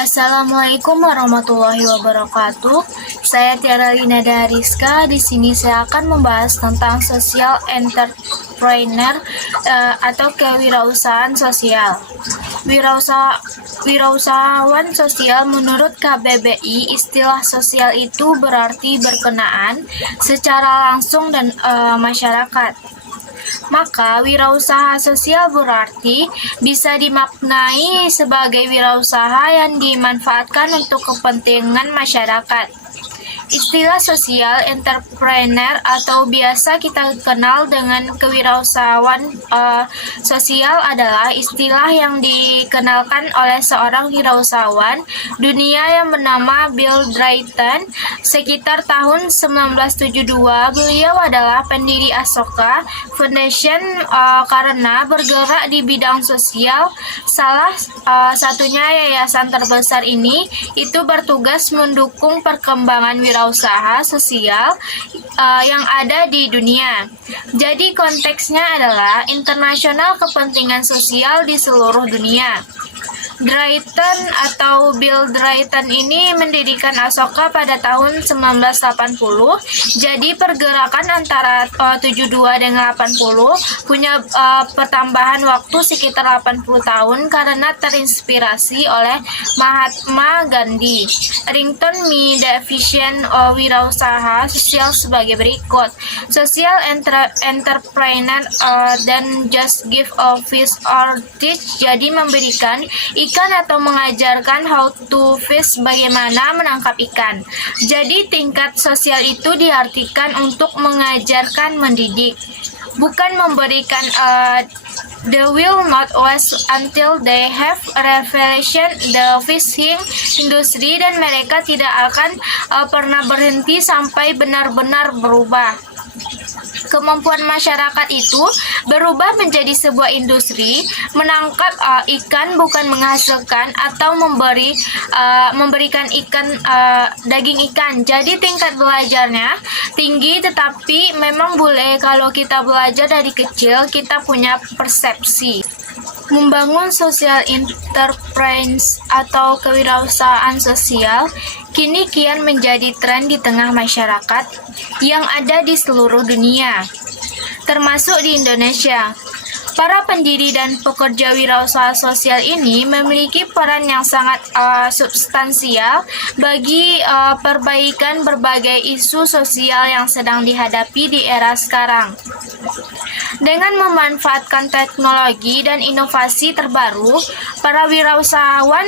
Assalamualaikum warahmatullahi wabarakatuh. Saya Tiara Lina Dariska. Di sini saya akan membahas tentang social entrepreneur atau kewirausahaan sosial. Wirausahawan sosial menurut KBBI, istilah sosial itu berarti berkenaan secara langsung dan masyarakat. Maka wirausaha sosial berarti bisa dimaknai sebagai wirausaha yang dimanfaatkan untuk kepentingan masyarakat. Istilah sosial entrepreneur atau biasa kita kenal dengan kewirausahaan sosial adalah istilah yang dikenalkan oleh seorang wirausahawan dunia yang bernama Bill Drayton sekitar tahun 1972. Beliau adalah pendiri Ashoka Foundation karena bergerak di bidang sosial. Salah satunya yayasan terbesar ini itu bertugas mendukung perkembangan wirausaha sosial yang ada di dunia. Jadi konteksnya adalah internasional kepentingan sosial di seluruh dunia. Drayton atau Bill Drayton ini mendirikan Ashoka pada tahun 1980. Jadi pergerakan antara 72 dengan 80 punya pertambahan waktu sekitar 80 tahun karena terinspirasi oleh Mahatma Gandhi. Rington definition wirausaha sosial sebagai berikut. Social entrepreneur dan just give a fish or teach, jadi memberikan ikan atau mengajarkan how to fish, bagaimana menangkap ikan. Jadi tingkat sosial itu diartikan untuk mengajarkan, mendidik, bukan memberikan. They will not wait until they have revelation the fishing industry, dan mereka tidak akan pernah berhenti sampai benar-benar berubah. Kemampuan masyarakat itu berubah menjadi sebuah industri. Menangkap ikan bukan menghasilkan atau memberikan ikan daging ikan. Jadi tingkat belajarnya tinggi, tetapi memang boleh kalau kita belajar dari kecil, kita punya persepsi. Membangun social enterprise atau kewirausahaan sosial kini kian menjadi tren di tengah masyarakat yang ada di seluruh dunia, termasuk di Indonesia. Para pendiri dan pekerja wirausaha sosial ini memiliki peran yang sangat substansial bagi perbaikan berbagai isu sosial yang sedang dihadapi di era sekarang. Dengan memanfaatkan teknologi dan inovasi terbaru, para wirausahawan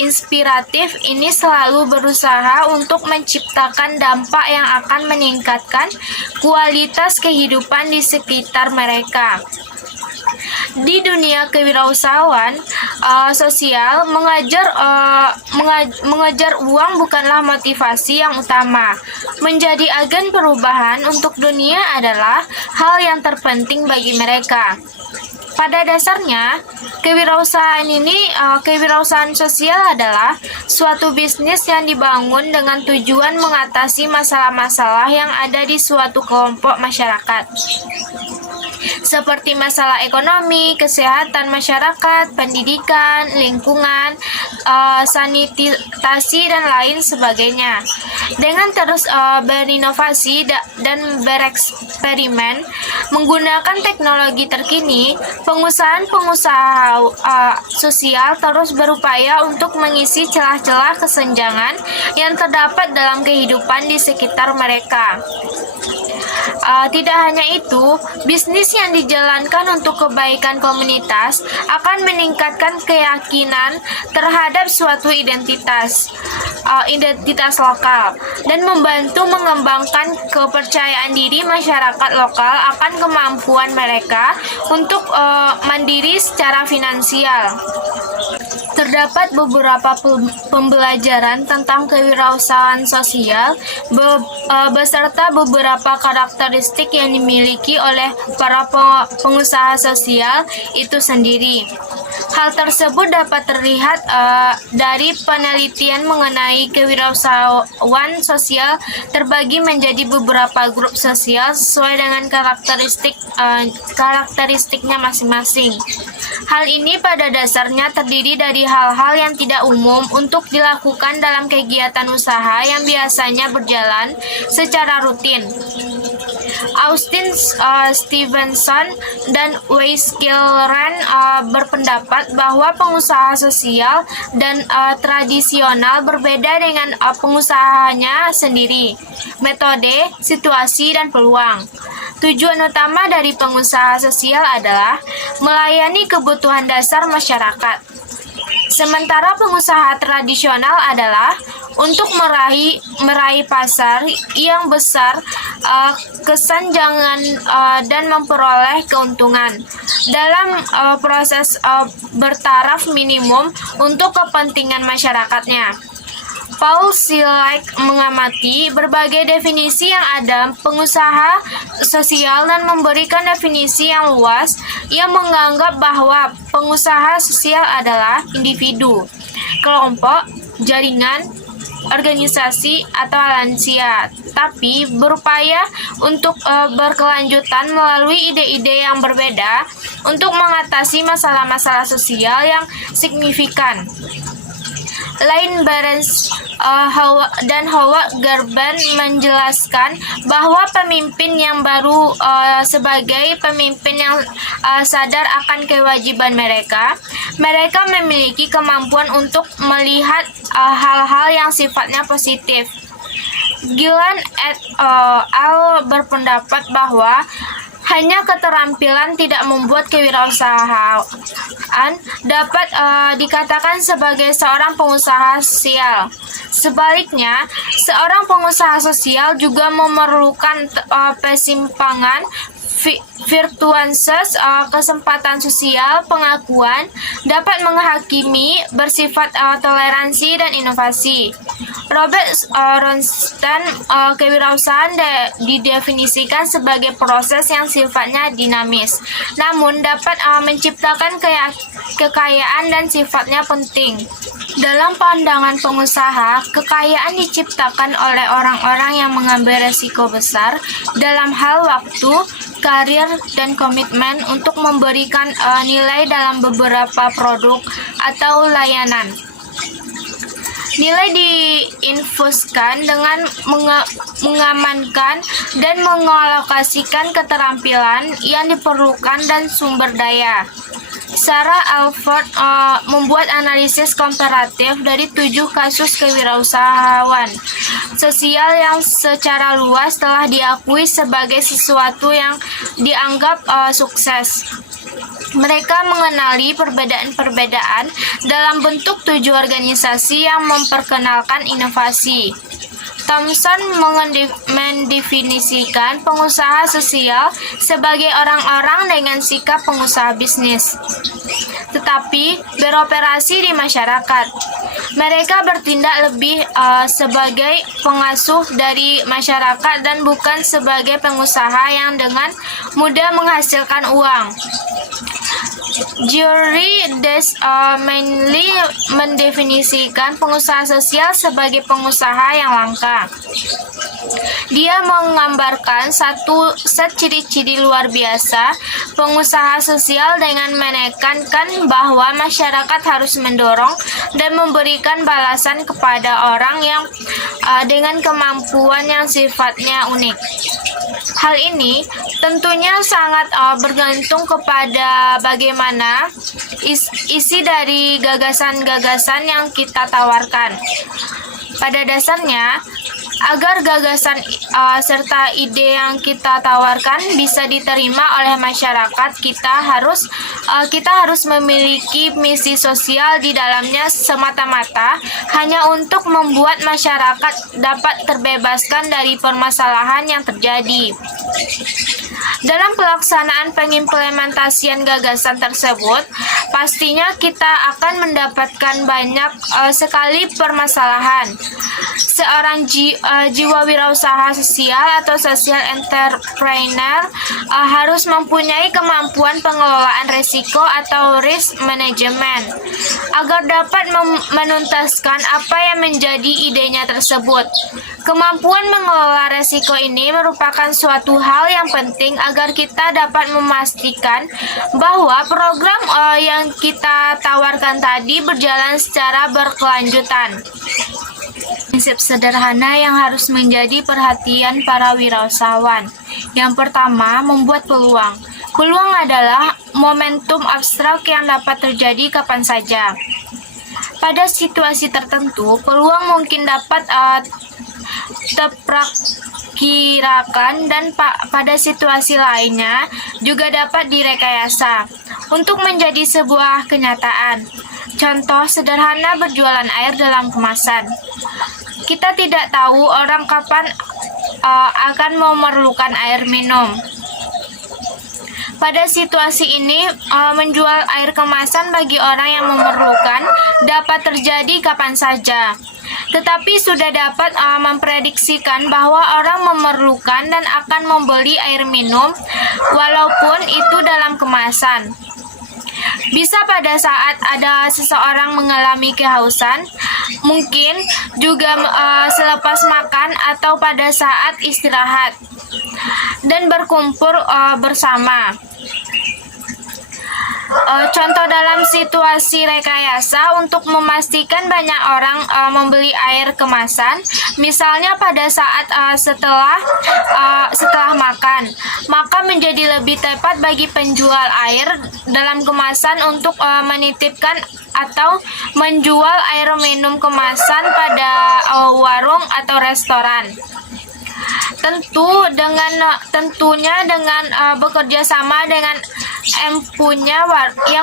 inspiratif ini selalu berusaha untuk menciptakan dampak yang akan meningkatkan kualitas kehidupan di sekitar mereka. Di dunia kewirausahaan sosial, mengejar uang bukanlah motivasi yang utama. Menjadi agen perubahan untuk dunia adalah hal yang terpenting bagi mereka. Pada dasarnya, kewirausahaan sosial adalah suatu bisnis yang dibangun dengan tujuan mengatasi masalah-masalah yang ada di suatu kelompok masyarakat, seperti masalah ekonomi, kesehatan masyarakat, pendidikan, lingkungan, sanitasi, dan lain sebagainya. Dengan terus berinovasi dan bereksperimen menggunakan teknologi terkini, pengusaha sosial terus berupaya untuk mengisi celah-celah kesenjangan yang terdapat dalam kehidupan di sekitar mereka. Tidak hanya itu, bisnis yang dijalankan untuk kebaikan komunitas akan meningkatkan keyakinan terhadap suatu identitas lokal dan membantu mengembangkan kepercayaan diri masyarakat lokal akan kemampuan mereka untuk mandiri secara finansial. Terdapat beberapa pembelajaran tentang kewirausahaan sosial beserta beberapa karakteristik yang dimiliki oleh para pengusaha sosial itu sendiri. Hal tersebut dapat terlihat dari penelitian mengenai kewirausahaan sosial terbagi menjadi beberapa grup sosial sesuai dengan karakteristiknya masing-masing. Hal ini pada dasarnya terdiri dari hal-hal yang tidak umum untuk dilakukan dalam kegiatan usaha yang biasanya berjalan secara rutin. Austin Stevenson dan Weiskell-Rand berpendapat bahwa pengusaha sosial dan tradisional berbeda dengan pengusahanya sendiri, metode, situasi, dan peluang. Tujuan utama dari pengusaha sosial adalah melayani kebutuhan dasar masyarakat. Sementara pengusaha tradisional adalah untuk meraih pasar yang besar, kesenjangan, dan memperoleh keuntungan dalam proses bertaraf minimum untuk kepentingan masyarakatnya. Paul Silek mengamati berbagai definisi yang ada pengusaha sosial dan memberikan definisi yang luas yang menganggap bahwa pengusaha sosial adalah individu, kelompok, jaringan, organisasi, atau aliansia, tapi berupaya untuk berkelanjutan melalui ide-ide yang berbeda untuk mengatasi masalah-masalah sosial yang signifikan. Lane Barnes dan Howard Garban menjelaskan bahwa pemimpin yang baru sebagai pemimpin yang sadar akan kewajiban mereka memiliki kemampuan untuk melihat hal-hal yang sifatnya positif. Gillan et al. Berpendapat bahwa hanya keterampilan tidak membuat kewirausahaan dapat dikatakan sebagai seorang pengusaha sosial. Sebaliknya, seorang pengusaha sosial juga memerlukan persimpangan virtuosus, kesempatan sosial, pengakuan, dapat menghakimi, bersifat toleransi, dan inovasi. Robert Ronstadt, kewirausahaan didefinisikan sebagai proses yang sifatnya dinamis, namun dapat menciptakan kekayaan dan sifatnya penting. Dalam pandangan pengusaha, kekayaan diciptakan oleh orang-orang yang mengambil resiko besar dalam hal waktu, karir, dan komitmen untuk memberikan nilai dalam beberapa produk atau layanan. Nilai diinfuskan dengan mengamankan dan mengalokasikan keterampilan yang diperlukan dan sumber daya. Sarah Alford membuat analisis komparatif dari 7 kasus kewirausahaan sosial yang secara luas telah diakui sebagai sesuatu yang dianggap sukses. Mereka mengenali perbedaan-perbedaan dalam bentuk 7 organisasi yang memperkenalkan inovasi. Thomson mendefinisikan pengusaha sosial sebagai orang-orang dengan sikap pengusaha bisnis, tetapi beroperasi di masyarakat. Mereka bertindak lebih sebagai pengasuh dari masyarakat dan bukan sebagai pengusaha yang dengan mudah menghasilkan uang. Geoffrey Mainly mendefinisikan pengusaha sosial sebagai pengusaha yang langka. Dia menggambarkan satu set ciri-ciri luar biasa pengusaha sosial dengan menekankan bahwa masyarakat harus mendorong dan memberikan balasan kepada orang yang dengan kemampuan yang sifatnya unik. Hal ini tentunya sangat bergantung kepada bagaimana isi dari gagasan-gagasan yang kita tawarkan. Pada dasarnya, agar gagasan serta ide yang kita tawarkan bisa diterima oleh masyarakat, kita harus memiliki misi sosial di dalamnya semata-mata hanya untuk membuat masyarakat dapat terbebaskan dari permasalahan yang terjadi. Dalam pelaksanaan pengimplementasian gagasan tersebut, pastinya kita akan mendapatkan banyak sekali permasalahan. Seorang jiwa wirausaha sosial atau social entrepreneur harus mempunyai kemampuan pengelolaan risiko atau risk management agar dapat menuntaskan apa yang menjadi idenya tersebut. Kemampuan mengelola risiko ini merupakan suatu hal yang penting agar kita dapat memastikan bahwa program yang kita tawarkan tadi berjalan secara berkelanjutan. Prinsip sederhana yang harus menjadi perhatian para wirausahawan. Yang pertama, membuat peluang. Peluang adalah momentum abstrak yang dapat terjadi kapan saja. Pada situasi tertentu, peluang mungkin dapat terperkirakan dan pada situasi lainnya juga dapat direkayasa untuk menjadi sebuah kenyataan. Contoh sederhana berjualan air dalam kemasan. Kita tidak tahu orang kapan akan memerlukan air minum. Pada situasi ini, menjual air kemasan bagi orang yang memerlukan dapat terjadi kapan saja. Tetapi sudah dapat memprediksikan bahwa orang memerlukan dan akan membeli air minum walaupun itu dalam kemasan. Bisa pada saat ada seseorang mengalami kehausan, mungkin juga selepas makan atau pada saat istirahat dan berkumpul bersama. Contoh dalam situasi rekayasa untuk memastikan banyak orang membeli air kemasan, misalnya pada saat setelah makan, maka menjadi lebih tepat bagi penjual air dalam kemasan untuk menitipkan atau menjual air minum kemasan pada warung atau restoran. Tentunya dengan bekerja sama dengan yang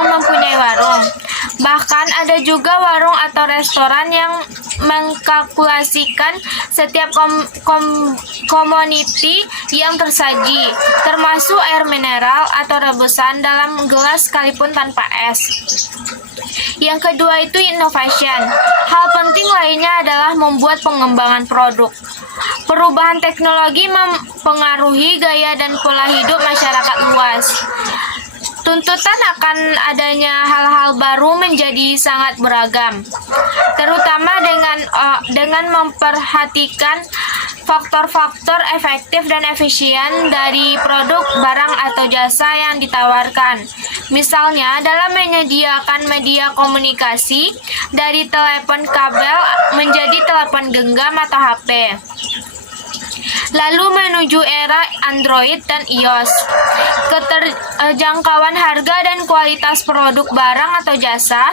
mempunyai warung. Bahkan ada juga warung atau restoran yang mengkalkulasikan setiap komoditi yang tersaji, termasuk air mineral atau rebusan dalam gelas sekalipun tanpa es. Yang kedua itu innovation. Hal penting lainnya adalah membuat pengembangan produk. Perubahan teknologi mempengaruhi gaya dan pola hidup masyarakat luas. Tuntutan akan adanya hal-hal baru menjadi sangat beragam, terutama dengan memperhatikan faktor-faktor efektif dan efisien dari produk, barang, atau jasa yang ditawarkan. Misalnya, dalam menyediakan media komunikasi dari telepon kabel menjadi telepon genggam atau HP. Lalu menuju era Android dan iOS. Keterjangkauan harga dan kualitas produk barang atau jasa.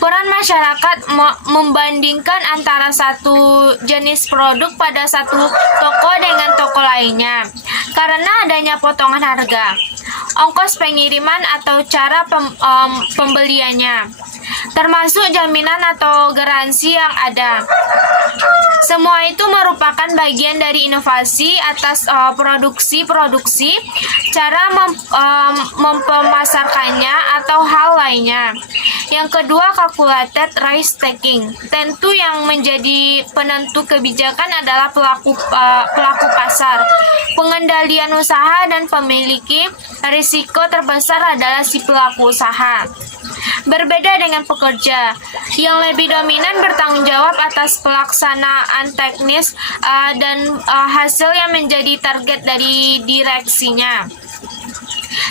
Peran masyarakat membandingkan antara satu jenis produk pada satu toko dengan toko lainnya karena adanya potongan harga, ongkos pengiriman atau cara pembeliannya, termasuk jaminan atau garansi yang ada. Semua itu merupakan bagian dari inovasi atas produksi, cara memasarkannya atau hal lainnya. Yang kedua, calculated risk taking. Tentu yang menjadi penentu kebijakan adalah pelaku pasar. Pengendalian usaha dan pemiliki risiko terbesar adalah si pelaku usaha. Berbeda dengan pekerja, yang lebih dominan bertanggung jawab atas pelaksanaan teknis dan hasil yang menjadi target dari direksinya.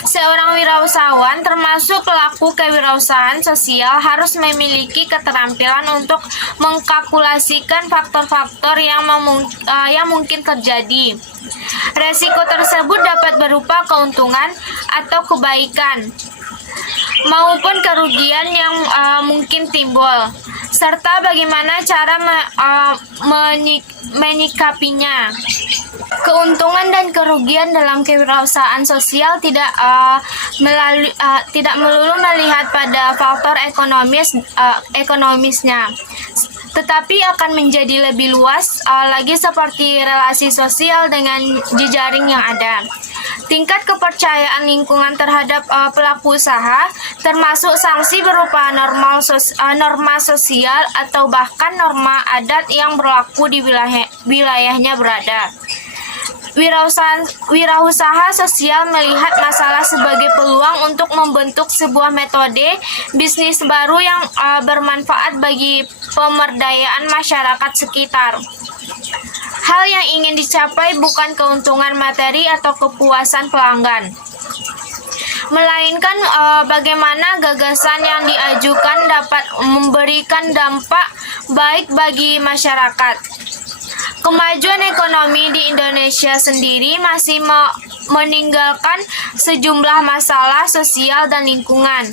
Seorang wirausahawan, termasuk pelaku kewirausahaan sosial, harus memiliki keterampilan untuk mengkalkulasikan faktor-faktor yang mungkin terjadi. Resiko tersebut dapat berupa keuntungan atau kebaikan maupun kerugian yang mungkin timbul, serta bagaimana cara menyikapinya. Keuntungan dan kerugian dalam kewirausahaan sosial tidak melulu melihat pada faktor ekonomisnya, tetapi akan menjadi lebih luas lagi seperti relasi sosial dengan jejaring yang ada. Tingkat kepercayaan lingkungan terhadap pelaku usaha, termasuk sanksi berupa norma sosial atau bahkan norma adat yang berlaku di wilayahnya berada. Wirausaha sosial melihat masalah sebagai peluang untuk membentuk sebuah metode bisnis baru yang bermanfaat bagi pemberdayaan masyarakat sekitar. Hal yang ingin dicapai bukan keuntungan materi atau kepuasan pelanggan, melainkan bagaimana gagasan yang diajukan dapat memberikan dampak baik bagi masyarakat. Kemajuan ekonomi di Indonesia sendiri masih meninggalkan sejumlah masalah sosial dan lingkungan,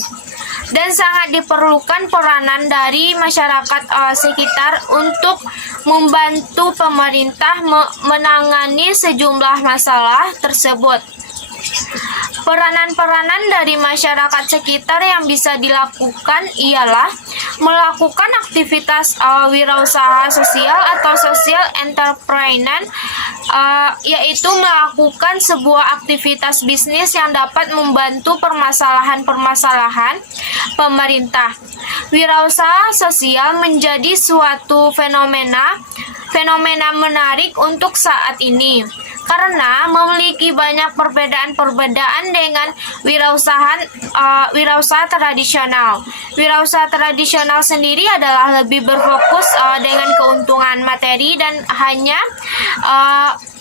dan sangat diperlukan peranan dari masyarakat sekitar untuk membantu pemerintah menangani sejumlah masalah tersebut. Peranan-peranan dari masyarakat sekitar yang bisa dilakukan ialah melakukan aktivitas wirausaha sosial atau social entrepreneur, yaitu melakukan sebuah aktivitas bisnis yang dapat membantu permasalahan-permasalahan pemerintah. Wirausaha sosial menjadi suatu fenomena menarik untuk saat ini, karena memiliki banyak perbedaan dengan wirausaha tradisional. Wirausaha tradisional sendiri adalah lebih berfokus dengan keuntungan materi dan hanya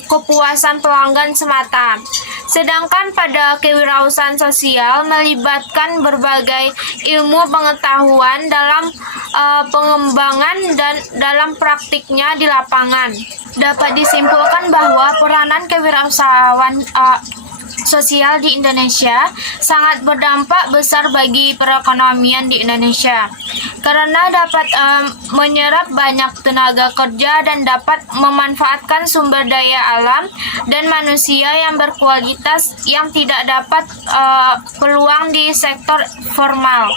kepuasan pelanggan semata. Sedangkan pada kewirausahaan sosial melibatkan berbagai ilmu pengetahuan dalam pengembangan dan dalam praktiknya di lapangan. Dapat disimpulkan bahwa peranan kewirausahaan sosial di Indonesia sangat berdampak besar bagi perekonomian di Indonesia, karena dapat menyerap banyak tenaga kerja dan dapat memanfaatkan sumber daya alam dan manusia yang berkualitas yang tidak dapat peluang di sektor formal.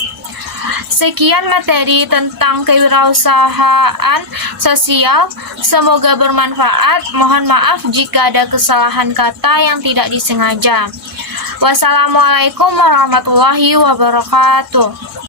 Sekian materi tentang kewirausahaan sosial. Semoga bermanfaat. Mohon maaf jika ada kesalahan kata yang tidak disengaja. Wassalamualaikum warahmatullahi wabarakatuh.